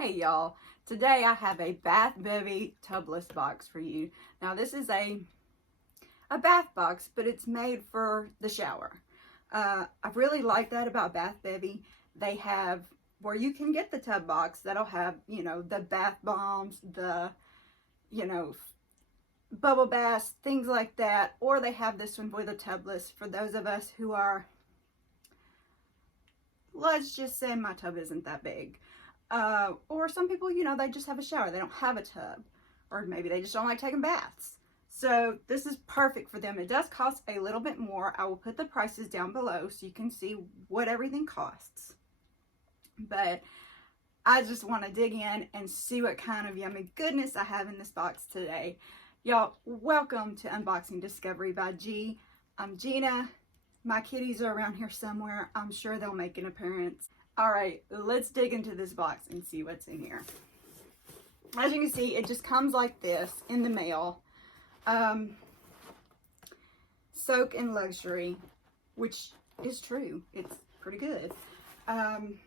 Hey y'all, today I have a Bath Bevy tubless box for you. Now this is a bath box, but it's made for the shower. I really like that about Bath Bevy. They have where you can get the tub box that'll have, the bath bombs, the, bubble baths, things like that. Or they have this one with a tubless for those of us who are, let's just say my tub isn't that big. Or some people, they just have a shower. They don't have a tub. Or maybe they just don't like taking baths. So this is perfect for them. It does cost a little bit more. I will put the prices down below so you can see what everything costs. But I just want to dig in and see what kind of yummy goodness I have in this box today. Y'all, welcome to Unboxing Discovery by G. I'm Gina. My kitties are around here somewhere. I'm sure they'll make an appearance. All right, let's dig into this box and see what's in here. As you can see, it just comes like this in the mail. Soak and luxury, which is true. It's pretty good. I'm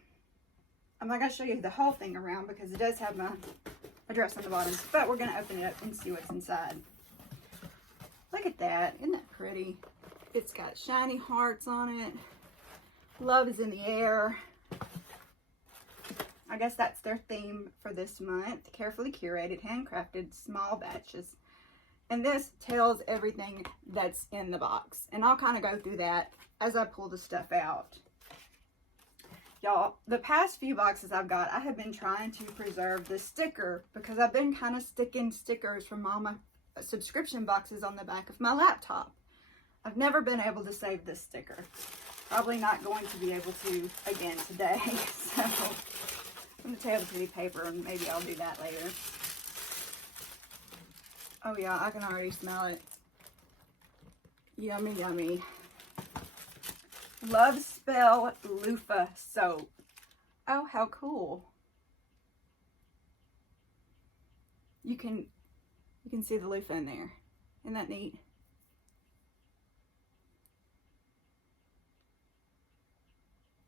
not going to show you the whole thing around because it does have my address on the bottom, but we're going to open it up and see what's inside. Look at that. Isn't that pretty? It's got shiny hearts on it. Love is in the air. I guess that's their theme for this month. Carefully curated, handcrafted, small batches. And this tells everything that's in the box. And I'll kind of go through that as I pull the stuff out. Y'all, the past few boxes I've got, I have been trying to preserve the sticker because I've been kind of sticking stickers from all my subscription boxes on the back of my laptop. I've never been able to save this sticker. Probably not going to be able to again today. So I'm going to tear the pretty paper and maybe I'll do that later. Oh yeah, I can already smell it. Yummy, yummy. Love Spell Loofah soap. Oh, how cool. You can see the loofah in there. Isn't that neat?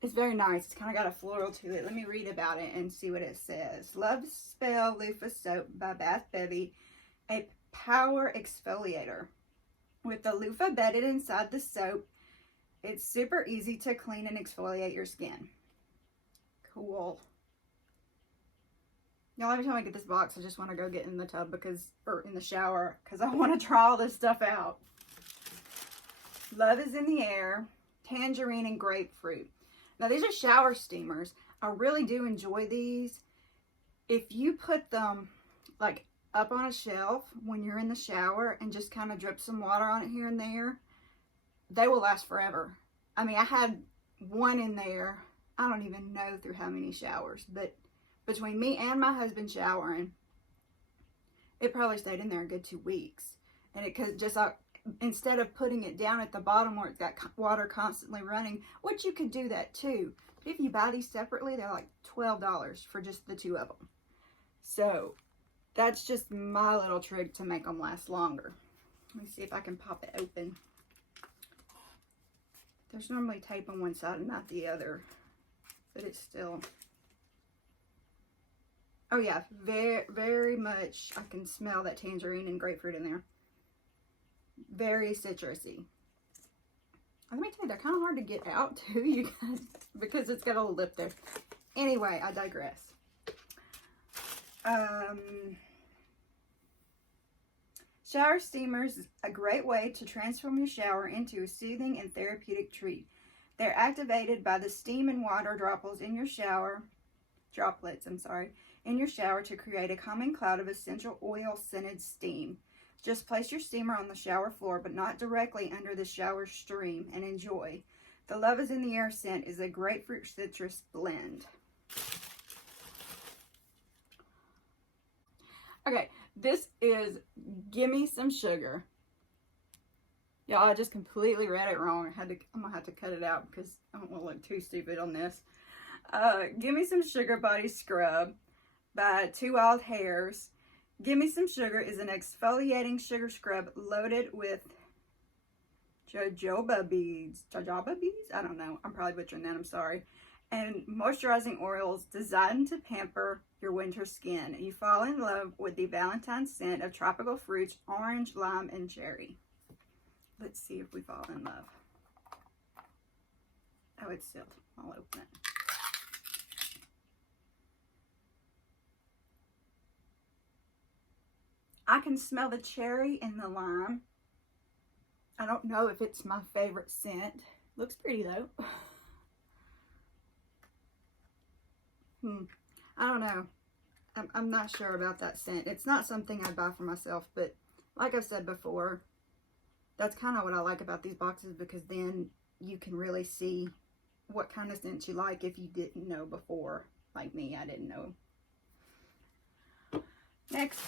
It's very nice. It's kind of got a floral to it. Let me read about it and see what it says. Love Spell Loofah Soap by Bath Bevy, a power exfoliator. With the loofah bedded inside the soap, it's super easy to clean and exfoliate your skin. Cool. Y'all, every time I get this box, I just want to go get in the tub or in the shower because I want to try all this stuff out. Love is in the air, tangerine and grapefruit. Now, these are shower steamers. I really do enjoy these. If you put them, like, up on a shelf when you're in the shower and just kind of drip some water on it here and there, they will last forever. I mean, I had one in there, I don't even know through how many showers, but between me and my husband showering, it probably stayed in there a good 2 weeks. And it could just, instead of putting it down at the bottom where it's got water constantly running, which you could do that too. But if you buy these separately, they're like $12 for just the two of them. So that's just my little trick to make them last longer. Let me see if I can pop it open. There's normally tape on one side and not the other, but it's still, oh yeah, very, very much, I can smell that tangerine and grapefruit in there. Very citrusy. Let me tell you, they're kind of hard to get out too, you guys, because it's got a little lip there. Anyway, I digress. Shower steamers is a great way to transform your shower into a soothing and therapeutic treat. They're activated by the steam and water droplets in your shower, in your shower to create a calming cloud of essential oil scented steam. Just place your steamer on the shower floor, but not directly under the shower stream, and enjoy. The Love is in the Air scent is a grapefruit citrus blend. Okay, this is Gimme Some Sugar. Y'all, I just completely read it wrong. I'm gonna have to cut it out because I don't want to look too stupid on this. Gimme Some Sugar Body Scrub by Two Wild Hairs. Gimme Some Sugar is an exfoliating sugar scrub loaded with jojoba beads. Jojoba beads? I don't know. I'm probably butchering that. I'm sorry. and moisturizing oils designed to pamper your winter skin. You fall in love with the Valentine scent of tropical fruits, orange, lime, and cherry. Let's see if we fall in love. Oh, it's sealed. I'll open it. I can smell the cherry and the lime. I don't know if it's my favorite scent. Looks pretty though. I don't know. I'm not sure about that scent. It's not something I'd buy for myself, but like I've said before, that's kind of what I like about these boxes, because then you can really see what kind of scents you like if you didn't know before. Like me, I didn't know. Next,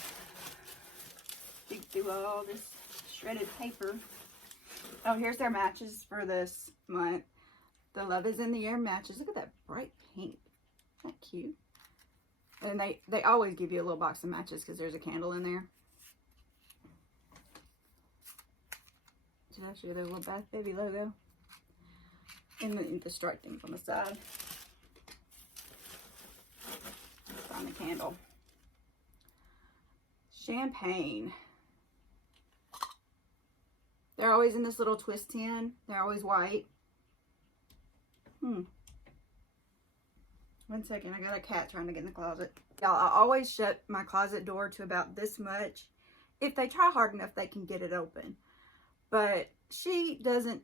dig through all this shredded paper. Oh, here's their matches for this month. The Love is in the Air matches. Look at that bright pink. Isn't that cute? And they always give you a little box of matches because there's a candle in there. Did I show you the little Bath Bevy logo? And the striped things on the side. Find the candle. Champagne. They're always in this little twist tin. They're always white. One second, I got a cat trying to get in the closet. Y'all, I always shut my closet door to about this much. If they try hard enough, they can get it open. But she doesn't,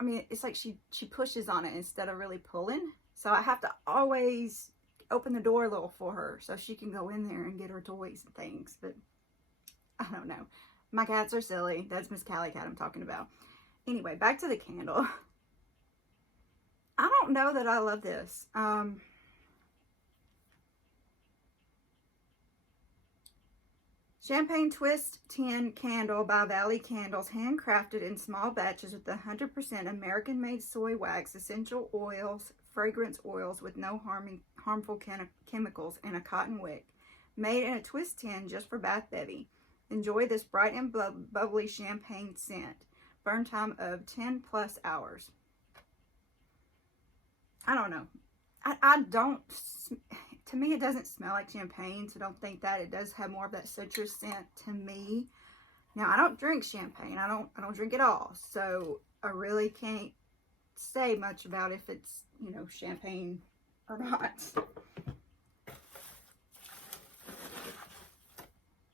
I mean, it's like she pushes on it instead of really pulling. So I have to always open the door a little for her so she can go in there and get her toys and things. But I don't know. My cats are silly. That's Miss Callie Cat I'm talking about. Anyway, back to the candle. I don't know that I love this. Champagne Twist Tin Candle by Valley Candles, handcrafted in small batches with 100% American-made soy wax, essential oils, fragrance oils with no harmful chemicals, and a cotton wick. Made in a twist tin just for Bath Bevy. Enjoy this bright and bubbly champagne scent. Burn time of 10+ hours. I don't know. I don't... To me, it doesn't smell like champagne, so don't think that. It does have more of that citrus scent to me. Now, I don't drink champagne. I don't drink it all, so I really can't say much about if it's, you know, champagne or not.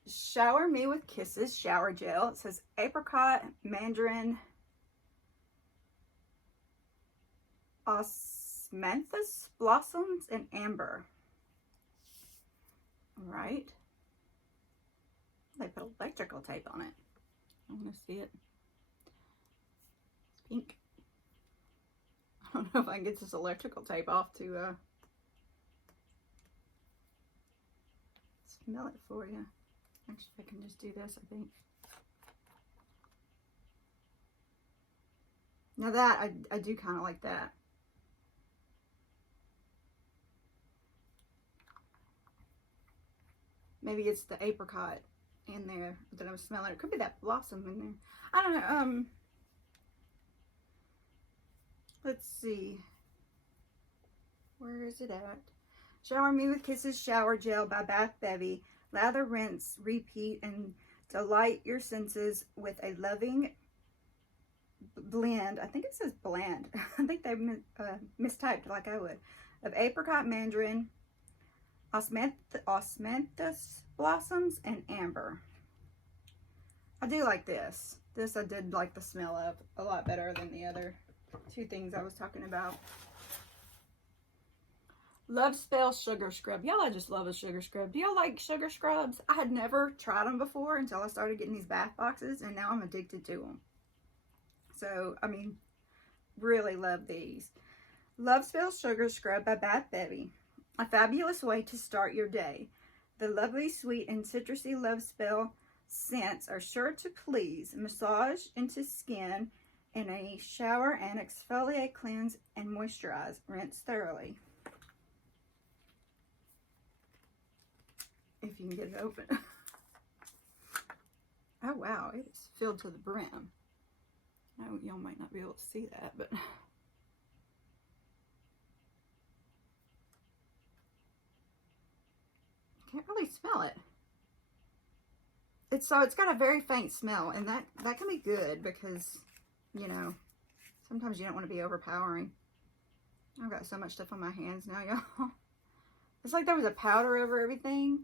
Shower Me with Kisses shower gel. It says apricot, mandarin, osmanthus blossoms, and amber. Right. They put electrical tape on it. I want to see it. It's pink. I don't know if I can get this electrical tape off to smell it for you. Actually, I can just do this, I think. Now that, I do kind of like that. Maybe it's the apricot in there that I'm smelling. It could be that blossom in there. I don't know. Let's see. Where is it at? Shower Me with Kisses shower gel by Bath Bevy. Lather, rinse, repeat, and delight your senses with a loving blend. I think it says bland. I think they mistyped like I would. Of apricot, mandarin, osmanthus blossoms, and amber. I do like this. This I did like the smell of a lot better than the other two things I was talking about. Love Spell Sugar Scrub. Y'all, I just love a sugar scrub. Do y'all like sugar scrubs? I had never tried them before until I started getting these bath boxes, and now I'm addicted to them. So, I mean, really love these. Love Spell Sugar Scrub by Bath Bevy. A fabulous way to start your day. The lovely, sweet, and citrusy Love Spell scents are sure to please. Massage into skin in a shower and exfoliate, cleanse, and moisturize. Rinse thoroughly. If you can get it open. Oh wow, it's filled to the brim. Y'all might not be able to see that, but Can't really smell it. It's got a very faint smell, and that can be good because, you know, sometimes you don't want to be overpowering. I've got so much stuff on my hands now, y'all. It's like there was a powder over everything.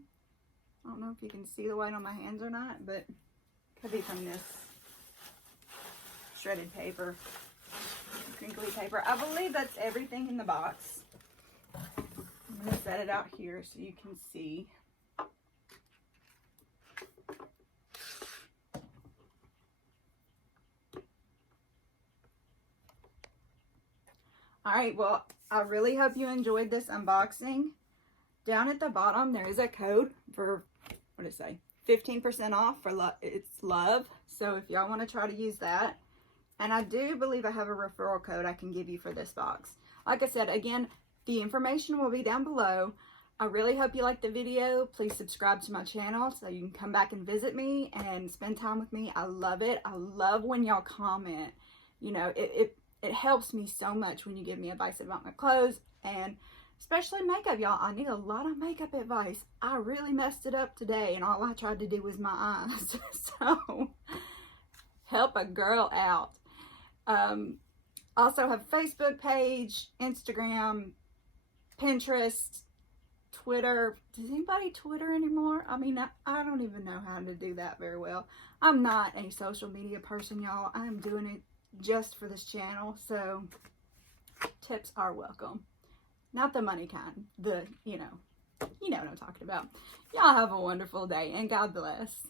I don't know if you can see the white on my hands or not, but it could be from this shredded paper, crinkly paper. I believe that's everything in the box. I'm going to set it out here so you can see. Alright, well, I really hope you enjoyed this unboxing. Down at the bottom, there is a code for, what did it say? 15% off for it's love. So if y'all want to try to use that. And I do believe I have a referral code I can give you for this box. Like I said, again, the information will be down below. I really hope you liked the video. Please subscribe to my channel so you can come back and visit me and spend time with me. I love it. I love when y'all comment. You know, it helps me so much when you give me advice about my clothes, and especially makeup, y'all. I need a lot of makeup advice. I really messed it up today, and all I tried to do was my eyes. So, help a girl out. Also have Facebook page, Instagram, Pinterest, Twitter. Does anybody Twitter anymore? I mean, I don't even know how to do that very well. I'm not a social media person, y'all. I'm doing it just for this channel, so tips are welcome. Not the money kind, the, you know what I'm talking about. Y'all have a wonderful day, and God bless.